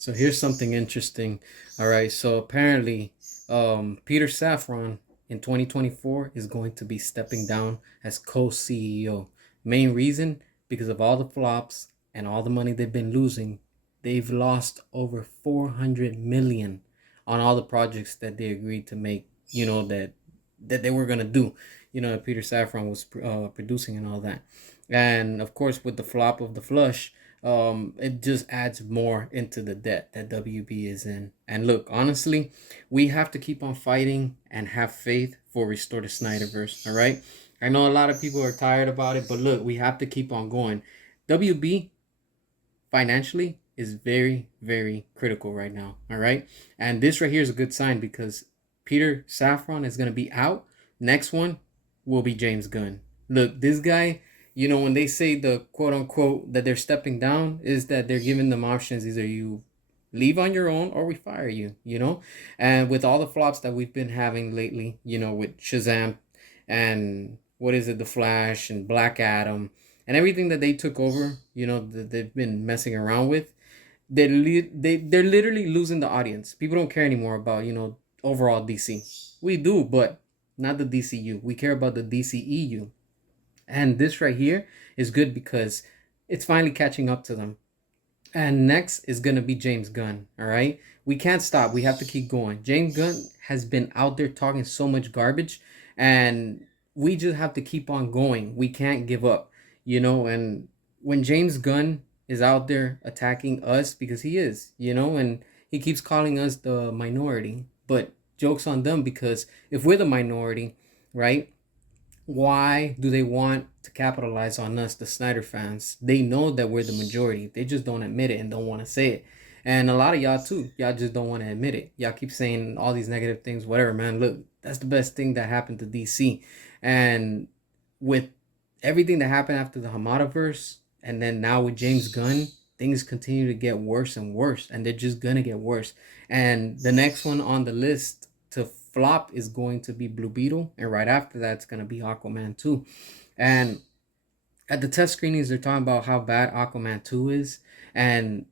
So here's something interesting. All right. So apparently, Peter Safran in 2024 is going to be stepping down as co-CEO. Main reason because of all the flops and all the money they've been losing. They've lost over 400 million on all the projects that they agreed to make. That they were gonna do. That Peter Safran was producing and all that. And of course, with the flop of the flush, it just adds more into the debt that WB is in. And look, honestly, we have to keep on fighting and have faith for Restore the Snyderverse. All right. I know a lot of people are tired about it, but look, we have to keep on going. WB financially is very, very critical right now. All right. And this right here is a good sign because Peter Safran is going to be out. Next one will be James Gunn. Look, this guy, when they say the quote unquote that they're stepping down, is that they're giving them options. Either you leave on your own or we fire you. And with all the flops that we've been having lately, with Shazam and what is it, The Flash and Black Adam and everything that they took over, that they've been messing around with, they're literally losing the audience. People don't care anymore about overall DC. We do, but not the DCU. We care about the DCEU. And this right here is good because it's finally catching up to them. And next is going to be James Gunn. All right. We can't stop. We have to keep going. James Gunn has been out there talking so much garbage, and we just have to keep on going. We can't give up. And when James Gunn is out there attacking us, because he is, and he keeps calling us the minority, but joke's on them because if we're the minority, right? Why do they want to capitalize on us, the Snyder fans? They know that we're the majority. They just don't admit it and don't want to say it. And a lot of y'all too. Y'all just don't want to admit it. Y'all keep saying all these negative things, whatever, man. Look, that's the best thing that happened to DC. And with everything that happened after the Hamadaverse, and then now with James Gunn, things continue to get worse and worse, and they're just gonna get worse. And the next one on the list to flop is going to be Blue Beetle, and right after that, it's gonna be Aquaman 2. And at the test screenings, they're talking about how bad Aquaman 2 is, and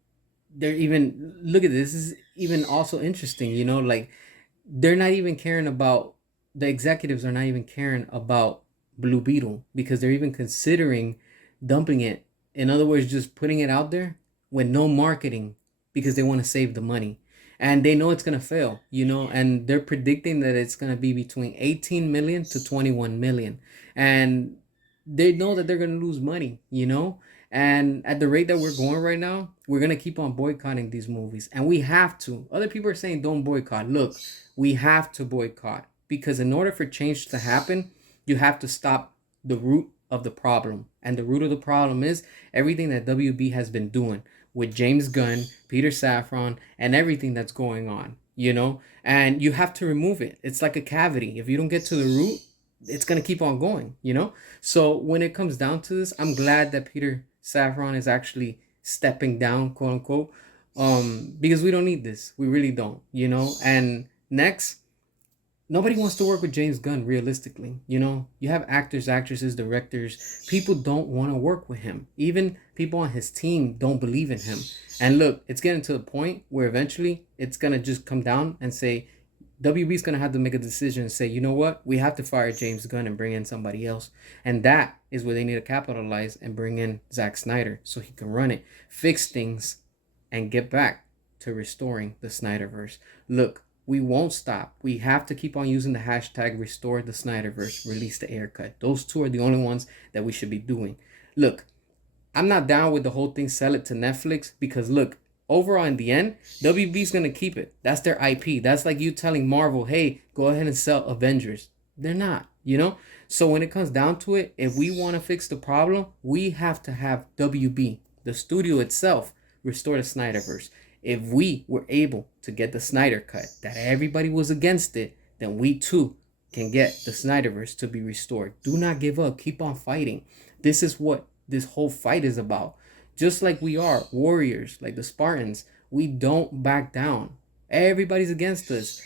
they're even look at this. This is even also interesting. Like they're not even caring about the executives are not even caring about Blue Beetle because they're even considering dumping it. In other words, just putting it out there with no marketing because they want to save the money. And they know it's going to fail, and they're predicting that it's going to be between 18 million to 21 million. And they know that they're going to lose money. And at the rate that we're going right now, we're going to keep on boycotting these movies. And we have to. Other people are saying don't boycott. Look, we have to boycott because in order for change to happen, you have to stop the root of the problem. And the root of the problem is everything that WB has been doing with James Gunn, Peter Safran, and everything that's going on. And you have to remove it. It's like a cavity. If you don't get to the root, it's going to keep on going. So when it comes down to this, I'm glad that Peter Safran is actually stepping down, quote unquote, because we don't need this. We really don't. And next, nobody wants to work with James Gunn realistically. You have actors, actresses, directors. People don't want to work with him. Even people on his team don't believe in him. And look, it's getting to the point where eventually it's going to just come down and say, WB's going to have to make a decision and say, you know what? We have to fire James Gunn and bring in somebody else. And that is where they need to capitalize and bring in Zack Snyder so he can run it, fix things, and get back to restoring the Snyderverse. Look, we won't stop. We have to keep on using the hashtag restore the Snyderverse, release the air cut. Those two are the only ones that we should be doing. Look, I'm not down with the whole thing, sell it to Netflix, because look, overall in the end, WB's going to keep it. That's their IP. That's like you telling Marvel, hey, go ahead and sell Avengers. They're not. So when it comes down to it, if we want to fix the problem, we have to have WB, the studio itself, restore the Snyderverse. If we were able to get the Snyder cut, that everybody was against it, then we too can get the Snyderverse to be restored. Do not give up. Keep on fighting. This is what this whole fight is about. Just like we are warriors, like the Spartans, we don't back down. Everybody's against us.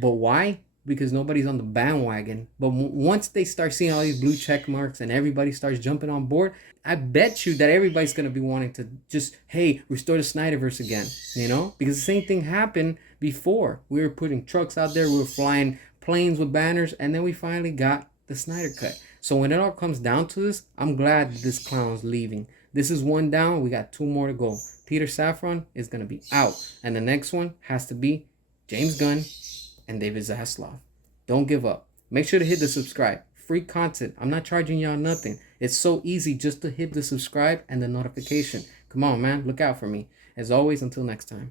But why? because nobody's on the bandwagon. But once they start seeing all these blue check marks and everybody starts jumping on board, I bet you that everybody's going to be wanting to just, hey, restore the Snyderverse again, you know? Because the same thing happened before. We were putting trucks out there, we were flying planes with banners, and then we finally got the Snyder Cut. So when it all comes down to this, I'm glad that this clown's leaving. This is one down. We got 2 more to go. Peter Safran is going to be out. And the next one has to be James Gunn and David Zaslav. Don't give up. Make sure to hit the subscribe. Free content. I'm not charging y'all nothing. It's so easy just to hit the subscribe and the notification. Come on, man. Look out for me. As always, until next time.